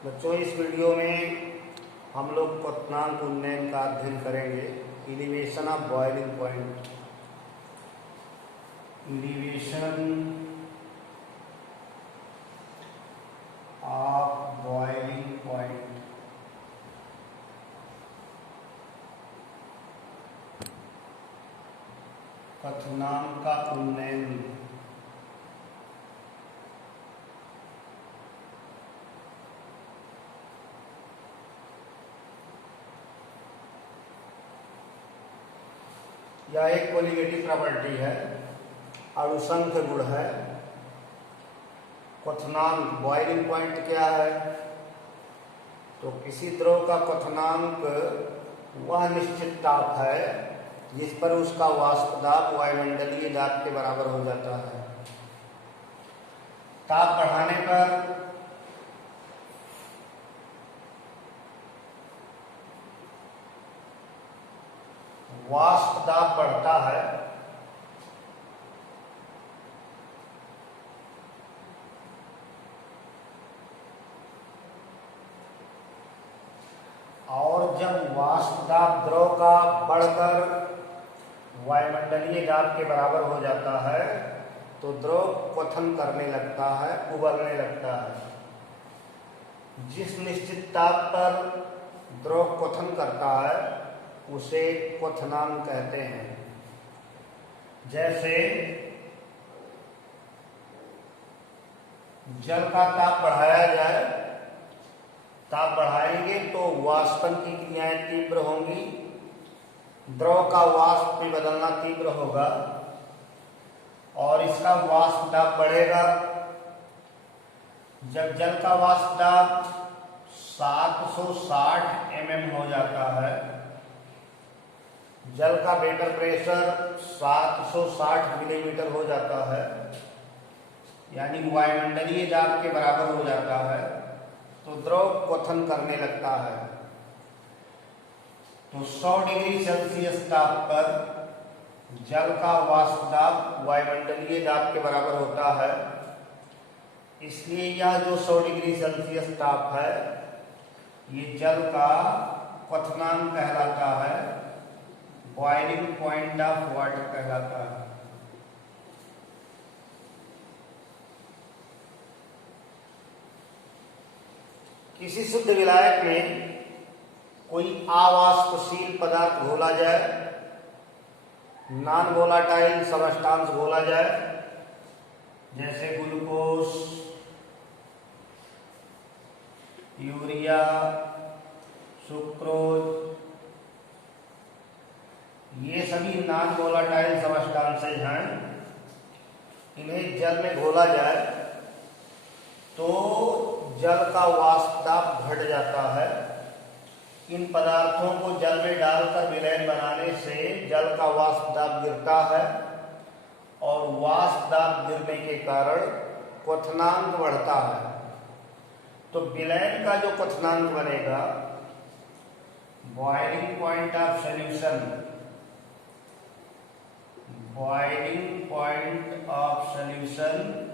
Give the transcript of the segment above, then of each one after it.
बच्चों, इस वीडियो में हम लोग क्वथनांक उन्नयन का अध्ययन करेंगे। Elevation of boiling point. Elevation of boiling point. क्वथनांक का उन्नयन। यह एक कोलिगेटिव प्रॉपर्टी है, अणुसंख्य गुण है। क्वथनांक बॉइलिंग पॉइंट क्या है? तो किसी द्रव का क्वथनांक वह निश्चित ताप है जिस पर उसका वाष्प दाब वायुमंडलीय दाब के बराबर हो जाता है। ताप बढ़ाने पर वाष्प दाब बढ़ता है और जब वाष्प दाब द्रव का बढ़कर वायुमंडलीय दाब के बराबर हो जाता है तो द्रव क्वथन करने लगता है, उबलने लगता है। जिस निश्चित ताप पर द्रव क्वथन करता है उसे क्वथनांक कहते हैं। जैसे जल का ताप बढ़ाया जाए, ताप बढ़ाएंगे तो वाष्पन की क्रियाएं तीव्र होंगी, द्रव का वाष्प में बदलना तीव्र होगा और इसका वाष्प दाब बढ़ेगा। जब जल का वाष्प दाब 760 mm हो जाता है, जल का वेपर प्रेशर 760 मिलीमीटर हो जाता है, यानी वायुमंडलीय दाब के बराबर हो जाता है, तो द्रव क्वथन करने लगता है। तो 100 डिग्री सेल्सियस ताप पर जल का वाष्प दाब वायुमंडलीय दाब के बराबर होता है। इसलिए यह जो 100 डिग्री सेल्सियस ताप है ये जल का क्वथनांक कहलाता है, बॉइलिंग पॉइंट ऑफ वाटर कहलाता है। किसी शुद्ध विलायक में कोई अवाष्पशील पदार्थ घोला जाए, नॉन वोलाटाइल सबस्टांस घोला जाए, जैसे ग्लूकोज, यूरिया, सुक्रोज, ये सभी नॉन वोलाटाइल सबस्टांसेज हैं। इन्हें जल में घोला जाए तो जल का वाष्प दाब घट जाता है। इन पदार्थों को जल में डालकर विलयन बनाने से जल का वाष्प दाब गिरता है और वाष्प दाब गिरने के कारण क्वथनांक बढ़ता है। तो विलयन का जो क्वथनांक बनेगा, boiling point of solution, boiling point of solution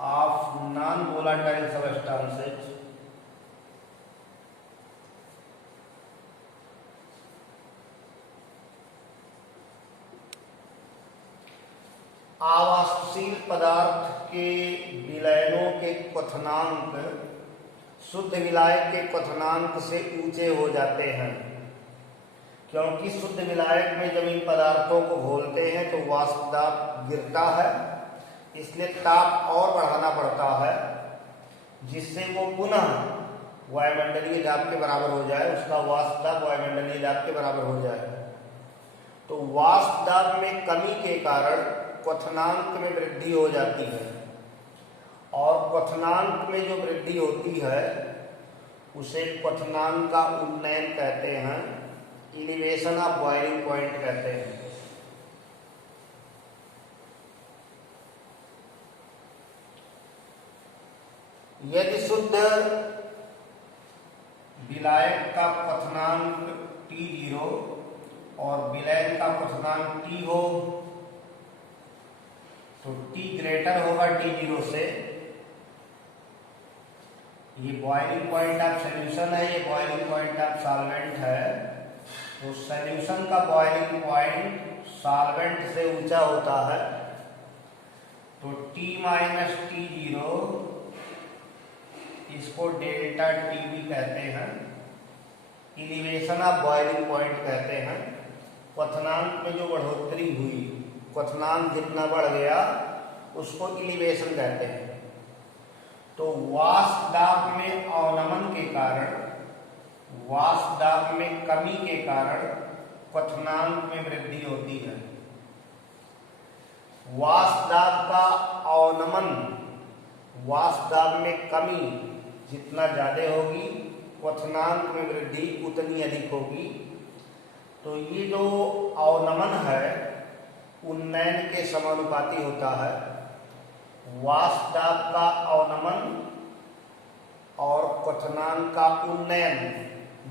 of non volatile substances अवाष्पशील पदार्थ के विलयनों के क्वथनांक शुद्ध विलायक के क्वथनांक से ऊंचे हो जाते हैं, क्योंकि शुद्ध विलायक में जब इन पदार्थों को घोलते हैं तो वाष्प दाब गिरता है, इसलिए ताप और बढ़ाना पड़ता है जिससे वो पुनः वायुमंडलीय दाब के बराबर हो जाए, उसका वाष्प दाब वायुमंडलीय दाब के बराबर हो जाए। तो वाष्प दाब में कमी के कारण क्वथनांक में वृद्धि हो जाती है और क्वथनांक में जो वृद्धि होती है उसे क्वथनांक का उन्नयन कहते हैं, इलिवेशन ऑफ बॉइलिंग पॉइंट कहते हैं। यदि शुद्ध विलायक का क्वथनांक T0 और विलयन का क्वथनांक T हो तो T ग्रेटर होगा T0 से ये बॉइलिंग पॉइंट ऑफ सॉल्यूशन है, ये बॉइलिंग पॉइंट ऑफ सॉल्वेंट है। तो सॉल्यूशन का बॉइलिंग पॉइंट सॉल्वेंट से ऊंचा होता है, तो T माइनस T0 इसको डेल्टा टीबी कहते हैं, इलिवेशन ऑफ बॉइलिंग पॉइंट कहते हैं। क्वथनांक में जो बढ़ोतरी हुई, क्वथनांक जितना बढ़ गया उसको इलिवेशन कहते हैं। तो वाष्प दाब में अवनमन के कारण, वाष्प दाब में कमी के कारण क्वथनांक में वृद्धि होती है। वाष्प दाब का अवनमन, वाष्प दाब में कमी जितना ज्यादा होगी क्वथनांक में वृद्धि उतनी अधिक होगी। तो ये जो अवनमन है उन्नयन के समानुपाती होता है। वाष्प दाब का अवनमन और क्वथनांक का उन्नयन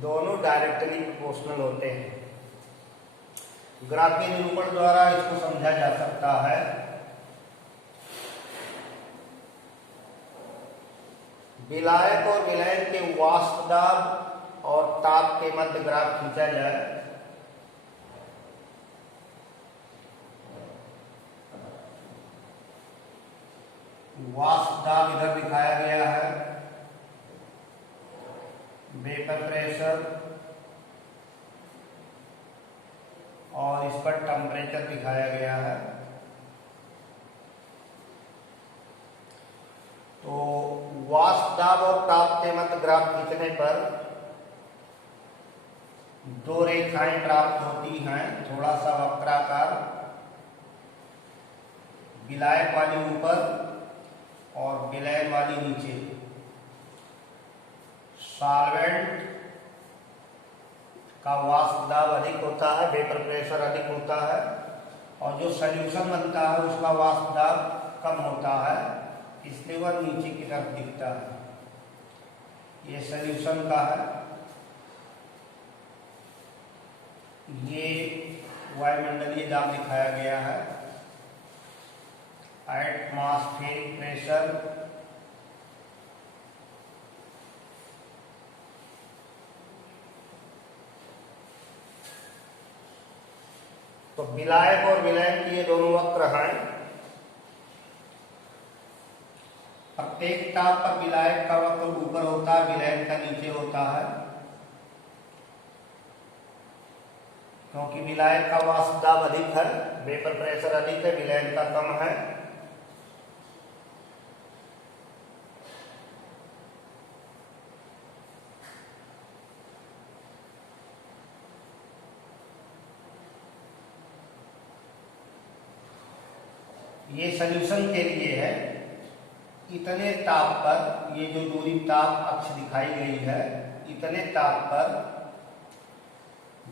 दोनों डायरेक्टली प्रोपोर्शनल होते हैं। ग्राफीय निरूपण द्वारा इसको समझा जा सकता है। विलायक और विलयन के वाष्प दाब और ताप के मध्य ग्राफ खींचा जाए। वाष्प दाब इधर दिखाया गया है, वेपर प्रेशर, और इस पर टेम्परेचर दिखाया गया है। तो वाष्प दाब और ताप के मध्य ग्राफ खींचने पर दो रेखाएं प्राप्त होती हैं, थोड़ा सा वक्राकार, विलायक वाली ऊपर और विलयन वाली नीचे। सॉल्वेंट का वाष्प दाब अधिक होता है, वेपर प्रेशर अधिक होता है, और जो सॉल्यूशन बनता है उसका वाष्प दाब कम होता है, इसलिए वह नीचे की तरफ दिखता है। ये सॉल्यूशन का है, ये वायुमंडलीय दाब दिखाया गया है, एटमॉस्फेरिक प्रेशर, तो विलायक और विलयन की ये दोनों वक्र हैं। प्रत्येक ताप पर विलायक का वक्र ऊपर होता है, विलयन का नीचे होता है, क्योंकि विलायक का वाष्प दाब अधिक है, वेपर प्रेशर अधिक है, विलयन का कम है। ये सॉल्यूशन के लिए है। इतने ताप पर, ये जो दूरी ताप अक्ष दिखाई गई है, इतने ताप पर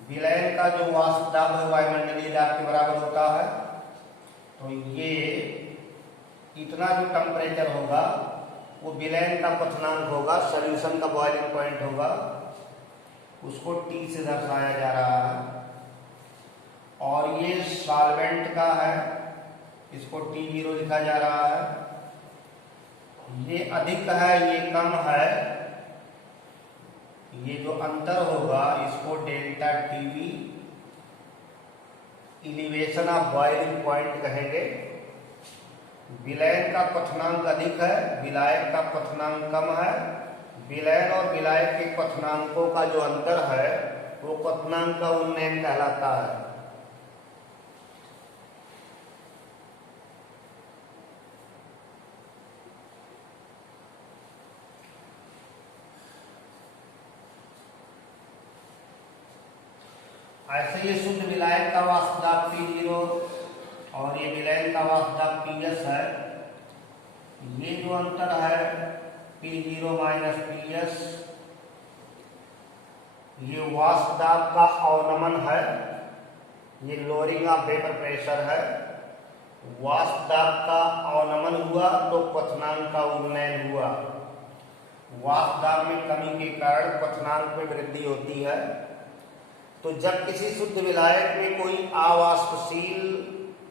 विलयन का जो वाष्प दाब है वायुमंडलीय दाब के बराबर होता है। तो ये इतना जो टेम्परेचर होगा वो विलयन का क्वथनांक होगा, सॉल्यूशन का बॉइलिंग पॉइंट होगा, उसको T से दर्शाया जा रहा है। और ये सॉल्वेंट का है, इसको T0 लिखा जा रहा है। ये अधिक है, ये कम है, ये जो अंतर होगा इसको delta TV, elevation of boiling point कहेंगे। विलयन का क्वथनांक अधिक है, विलायक का क्वथनांक कम है। विलयन और विलायक के क्वथनांकों का जो अंतर है वो क्वथनांक का उन्नयन कहलाता है। ऐसे ये शुद्ध विलायक का वाष्प दाब P0 और ये विलयन का वाष्प दाब PS है। ये जो अंतर है P0 माइनस PS, ये वाष्प दाब का अवनमन है, ये लोअरिंग ऑफ वेपर प्रेशर है। वाष्प दाब का अवनमन हुआ तो क्वथनांक का उन्नयन हुआ। वाष्प दाब में कमी के कारण क्वथनांक में वृद्धि होती है। तो जब किसी शुद्ध विलायक में कोई अवाष्पशील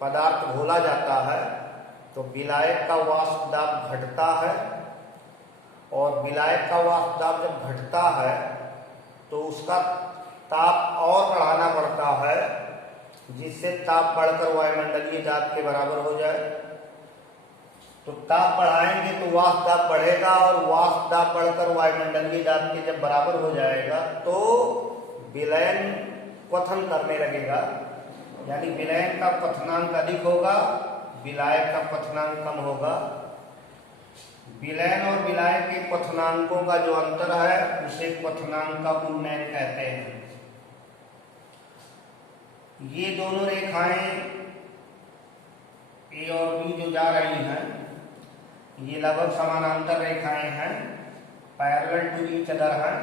पदार्थ घोला जाता है तो विलायक का वाष्प दाब घटता है और विलायक का वाष्प दाब जब घटता है तो उसका ताप और बढ़ाना पड़ता है, जिससे ताप बढ़कर वायुमंडलीय दाब के बराबर हो जाए। तो ताप बढ़ाएंगे तो वाष्प दाब बढ़ेगा, और वाष्प दाब बढ़कर वायुमंडलीय दाब के जब बराबर हो जाएगा तो विलयन क्वथन करने लगेगा, यानी विलयन का क्वथनांक अधिक होगा, विलायक का क्वथनांक कम होगा। विलयन और विलायक के क्वथनांकों का जो अंतर है उसे क्वथनांक का उन्नयन कहते हैं। ये दोनों रेखाएं ए और बी जो जा रही हैं, ये लगभग समानांतर रेखाएं हैं, पैरेलल टू ईच अदर हैं।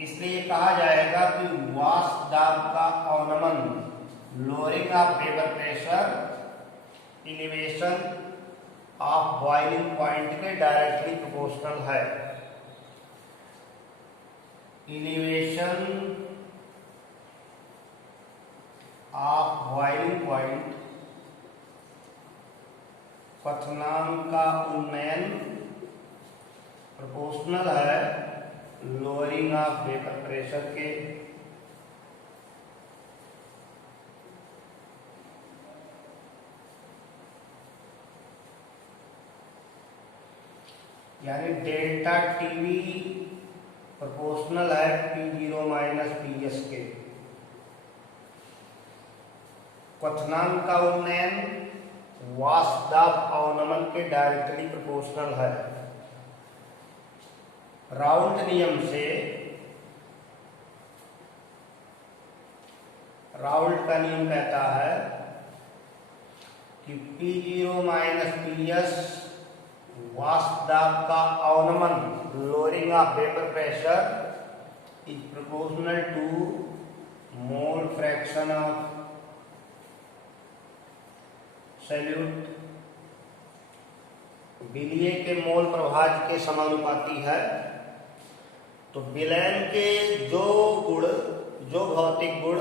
इसलिए कहा जाएगा कि वाष्प दाब का अवनमन, lowering of vapour pressure, elevation of boiling point के डायरेक्टली प्रोपोर्शनल है। एलिवेशन ऑफ बॉइलिंग पॉइंट क्वथनांक का उन्नयन प्रोपोर्शनल है लोअरिंग ऑफ वेपर प्रेशर के। यानी डेल्टा टीवी प्रोपोर्शनल है P0 माइनस PS के। क्वथनांक का उन्नयन वाष्प दाब अवनमन के डायरेक्टली प्रोपोर्शनल है। राउल्ट नियम से, राउल्ट का नियम कहता है कि P0 माइनस PS वाष्प दाब का अवनमन, lowering of vapour pressure is proportional to mole fraction of solute, विलय के मोल प्रभाज के समानुपाती है। तो विलयन के जो गुण, जो भौतिक गुण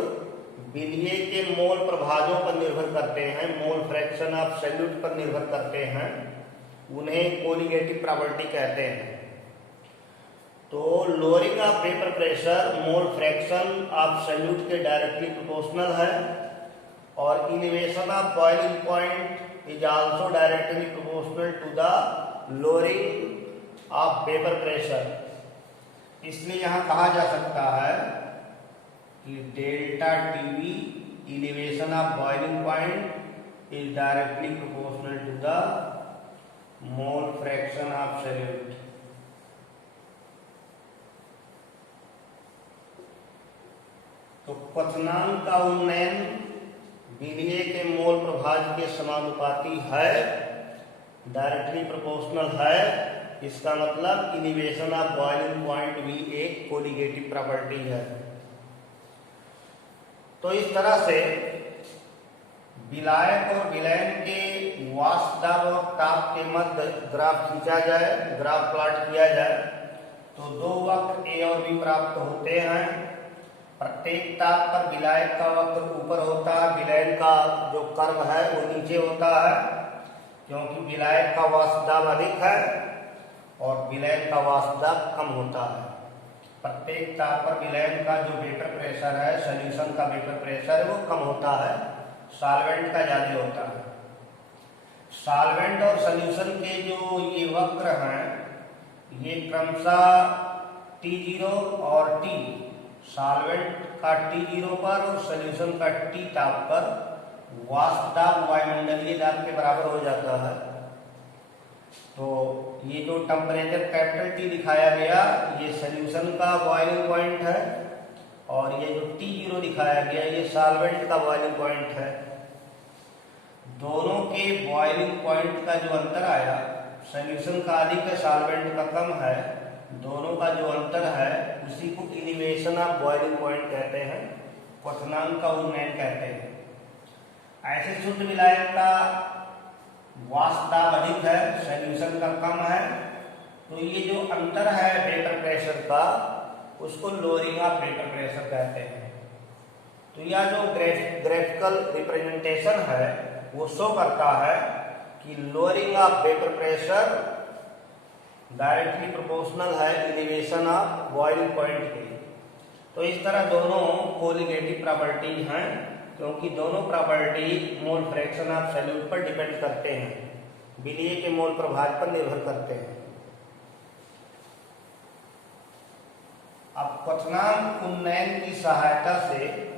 विलय के मोल प्रभाजों पर निर्भर करते हैं, मोल फ्रैक्शन ऑफ सॉल्यूट पर निर्भर करते हैं, उन्हें कोलिगेटिव प्रॉपर्टी कहते हैं। तो lowering of vapour pressure mole fraction of solute के डायरेक्टली प्रोपोर्शनल है, और elevation of boiling point is also directly proportional to the lowering of vapour pressure. इसलिए यहां कहा जा सकता है कि delta TB elevation of boiling point is directly proportional to the mole fraction of solute. तो क्वथनांक का उन्नयन विलय के मोल प्रभाज के समानुपाती है, डायरेक्टली प्रोपोर्शनल है। इसका मतलब एलिवेशन ऑफ बॉइलिंग पॉइंट भी एक कोलिगेटिव प्रॉपर्टी है। तो इस तरह से विलायक और विलयन के वाष्प दाब और ताप के मध्य ग्राफ खींचा जाए, ग्राफ प्लॉट किया जाए, तो दो वक्र ए और बी प्राप्त होते हैं। प्रत्येक ताप पर विलायक का वक्र ऊपर होता है, विलयन का जो कर्व है वो नीचे होता है, क्योंकि विलायक का वाष्प दाब अधिक है और विलयन का वाष्प दाब कम होता है। प्रत्येक ताप पर विलयन का जो वेपर प्रेशर है, सॉल्यूशन का वेपर प्रेशर है, वो कम होता है, सॉल्वेंट का ज्यादा होता है। सॉल्वेंट और सॉल्यूशन के जो ये वक्र हैं, ये क्रमशः T0 और T, सॉल्वेंट का T0 पर और सॉल्यूशन का T ताप पर वाष्प दाब वायुमंडलीय दाब के बराबर हो जाता है। तो ये जो टेम्परेचर कैपिटल T दिखाया गया, ये सॉल्यूशन का बॉइलिंग पॉइंट है, और ये जो T0 दिखाया गया, ये सॉल्वेंट का बॉइलिंग पॉइंट है। दोनों के बॉइलिंग पॉइंट का जो अंतर आया, सॉल्यूशन का अधिक है, सॉल्वेंट का कम है, दोनों का जो अंतर है उसी को एलिवेशन ऑफ बॉइलिंग पॉइंट कहते हैं, क्वथनांक का उन्नयन कहते हैं। ऐसे शुद्ध विलायक का वाष्प दाब अधिक है, सॉल्यूशन का कम है, तो ये जो अंतर है वेपर प्रेशर का, उसको लोअरिंग ऑफ वेपर प्रेशर कहते हैं। तो यह जो ग्राफिकल रिप्रेजेंटेशन है वो शो करता है कि lowering of vapour pressure directly proportional है एलिवेशन ऑफ बॉइलिंग पॉइंट के। तो इस तरह दोनों कोलिगेटिव प्रॉपर्टीज हैं, क्योंकि दोनों property mole fraction of solute पर डिपेंड करते हैं, विलीय के मोल प्रभाव पर निर्भर करते हैं। अब क्वथनांक उन्नयन की सहायता से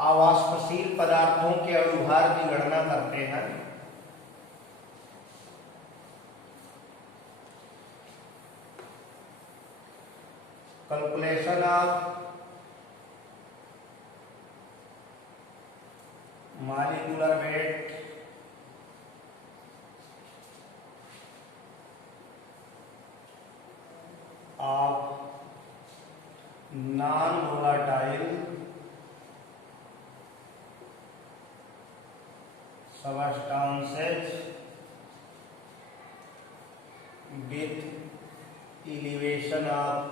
आवाष्पशील पदार्थों के अणुभार की गणना करते हैं। Calculation of molecular weight of non volatile substances with elevation of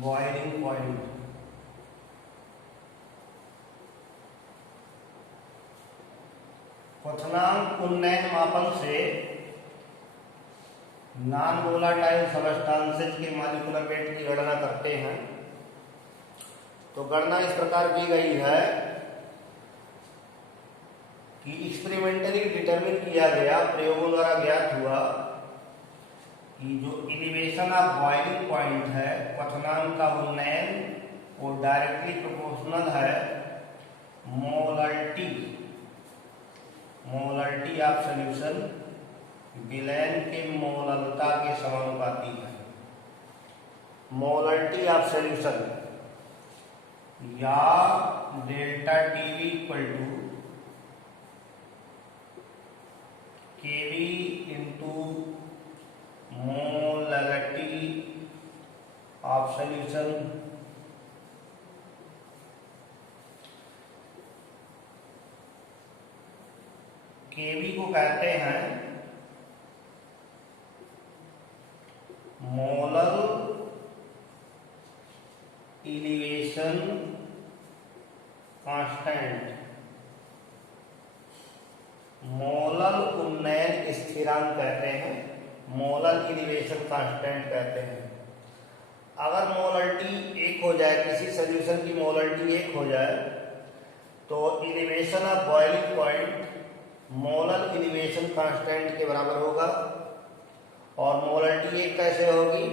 boiling point। क्वथनांक उन्नयन मापन से नॉन वोलाटाइल सबस्टांसेस के मॉलिक्यूलर वेट की गणना करते हैं। तो गणना इस प्रकार की गई है कि एक्सपेरिमेंटली डिटरमिन किया गया, प्रयोगों द्वारा ज्ञात हुआ कि जो एलिवेशन ऑफ बॉइलिंग पॉइंट है क्वथनांक का उन्नयन वो डायरेक्टली प्रोपोर्शनल है मोलरिटी ऑफ सॉल्यूशन विलयन के मोललता के समानुपाती है। मोलरिटी ऑफ सॉल्यूशन या delta TV equal to KV into molarity of solution KV को कहते हैं मोलर एलिवेशन कांस्टेंट, मोलर उन्नयन स्थिरांक कहते हैं, मोलर एलिवेशन कांस्टेंट कहते हैं। अगर मोलरिटी एक हो जाए, किसी सॉल्यूशन की मोलरिटी एक हो जाए तो elevation of boiling point molar elevation constant के बराबर होगा। और मोलरिटी एक कैसे होगी?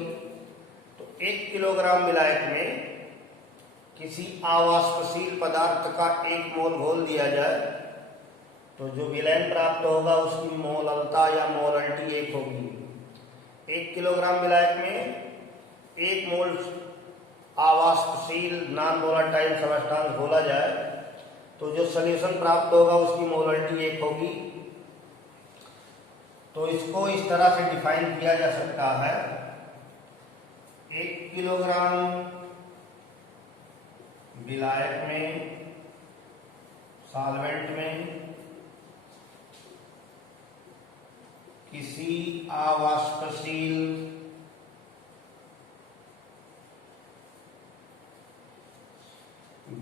तो 1 किलोग्राम विलायक में किसी आवाष्पशील पदार्थ का 1 मोल घोल दिया जाए तो जो विलयन प्राप्त होगा उसकी मोललता या मोलरिटी 1 होगी। 1 किलोग्राम विलायक में 1 मोल आवाष्पशील नॉन वोलाटाइल सबस्टांस घोला जाए तो जो सॉल्यूशन प्राप्त होगा उसकी मोलरिटी 1 होगी। तो इसको इस तरह से डिफाइन किया जा सकता है, 1 किलोग्राम विलायक में सॉल्वेंट में किसी आवाष्पशील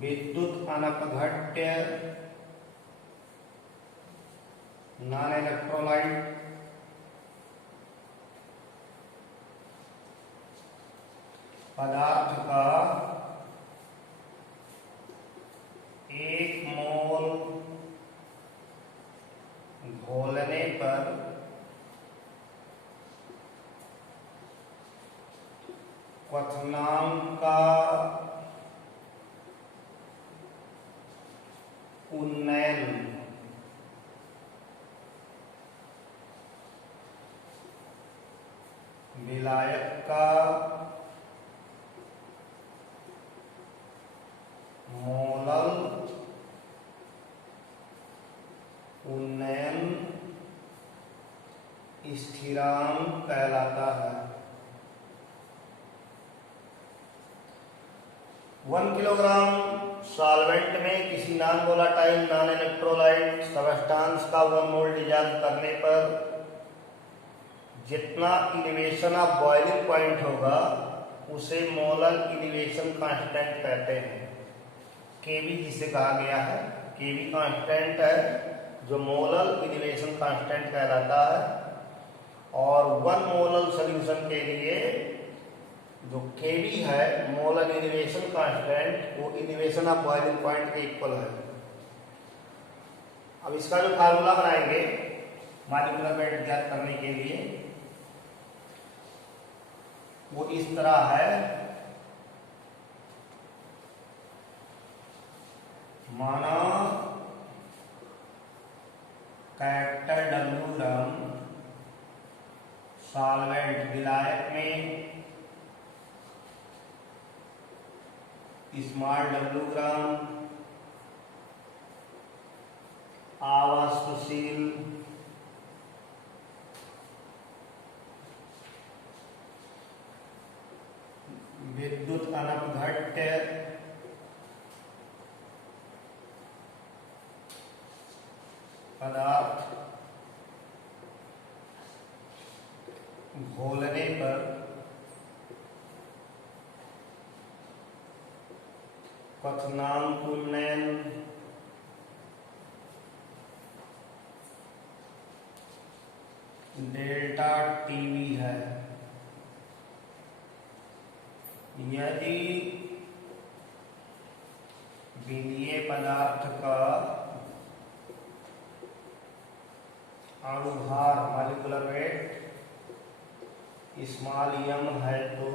विद्युत अनपघट्य नॉन इलेक्ट्रोलाइट पदार्थ का 1 मोल घोलने पर क्वथनांक का उन्नयन विलायक का मोलर उन्नयन स्थिरांक कहलाता है। 1 किलोग्राम सॉल्वेंट में किसी non volatile non electrolyte substance का 1 मोल डिजॉल्व करने पर जितना एलिवेशन ऑफ बॉइलिंग पॉइंट होगा उसे मोलर एलिवेशन कांस्टेंट कहते हैं। केवी जिसे कहा गया है, केवी कांस्टेंट है जो मोलल इनिवेशन कांस्टेंट कहलाता है, और 1 मोलल सॉल्यूशन के लिए जो Kb है मोलल इनिवेशन कांस्टेंट, वो इनिवेशन ऑफ बॉइलिंग पॉइंट के इक्वल है। अब इसका जो फार्मूला बनाएंगे मॉलिक्यूलर वेट ज्ञात करने के लिए, वो इस तरह है। माना कैपिटल W ग्राम सॉल्वेंट विलायक में, स्मॉल w ग्राम आवाष्पशील विद्युत अनपघट्य पदार्थ घोलने पर क्वथनांक उन्नयन डेल्टा टीवी है। यदि विलीय पदार्थ का अणुभार मॉलिक्यूलर वेट स्मॉल m है, तो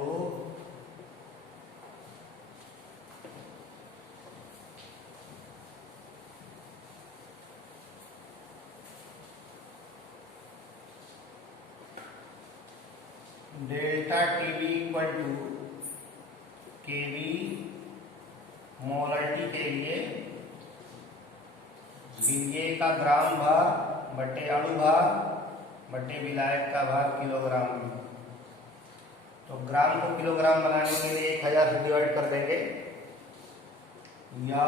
delta TV equal to KB molarity के लिए विलीय का ग्राम भार बटे अणु भार बटे विलायक का भार किलोग्राम में। तो ग्राम को किलोग्राम बनाने के लिए 1000 से डिवाइड कर देंगे, या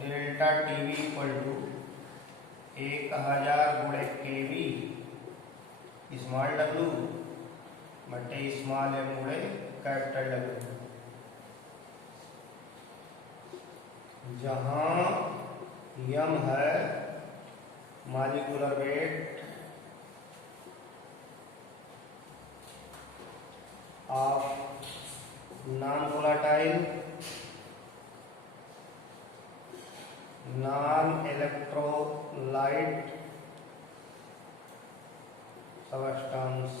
डेल्टा टीवी इक्वल टू 1000 गुणे केवी स्मॉल डब्ल्यू बटे स्मॉल एम गुणे कैपिटल डब्ल्यू, जहां यम है molecular weight of non volatile non electrolyte substance.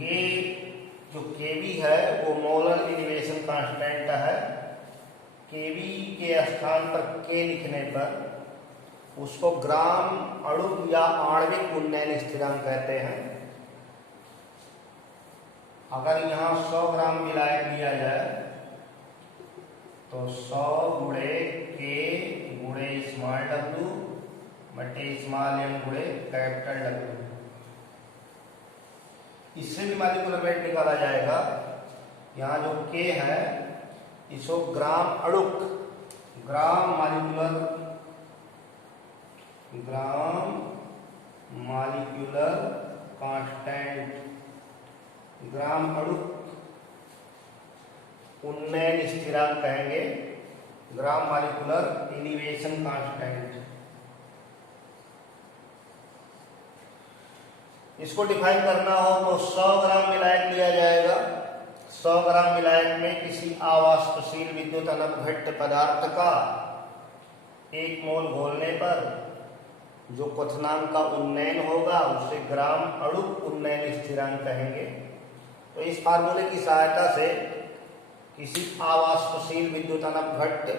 ये जो केवी है वो मोलर इनिवेशन कांस्टेंट है। केवी के स्थान पर के लिखने पर उसको ग्राम अणु या आणविक उन्नयन स्थिरांक कहते हैं। अगर यहाँ 100 ग्राम विलायक लिया जाए तो 100 गुणे के गुणे स्मॉल डब्ल्यू बटे स्मॉल एम गुणे कैपिटल डब्ल्यू। इससे भी मॉलिक्यूलर वेट निकाला जाएगा। यहाँ जो के है इसको ग्राम अणुक, ग्राम मॉलिक्यूलर कांस्टेंट, ग्राम अणुक उन्नयन स्थिरांक कहेंगे, ग्राम मॉलिक्यूलर इनिवेशन कांस्टेंट। इसको डिफाइन करना हो तो 100 ग्राम विलायक लिया जाएगा। 100 ग्राम विलायक में किसी आवाष्पशील विद्युत अनपघट्य पदार्थ का 1 मोल घोलने पर जो क्वथनांक का उन्नयन होगा उसे ग्राम अणुक उन्नयन स्थिरांक कहेंगे। तो इस फार्मूले की सहायता से किसी आवाष्पशील विद्युत अनपघट्य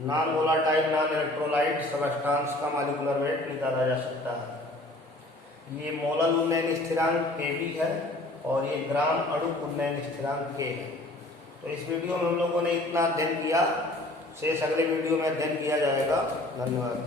non volatile non electrolyte substance का मॉलिक्यूलर वेट निकाला जा सकता है। ये मोलल उन्नयन स्थिरांक Kb है और ये ग्राम अणुक उन्नयन स्थिरांक K है। तो इस वीडियो में हम लोगों ने इतना अध्ययन किया, शेष अगले वीडियो में अध्ययन किया जाएगा। धन्यवाद।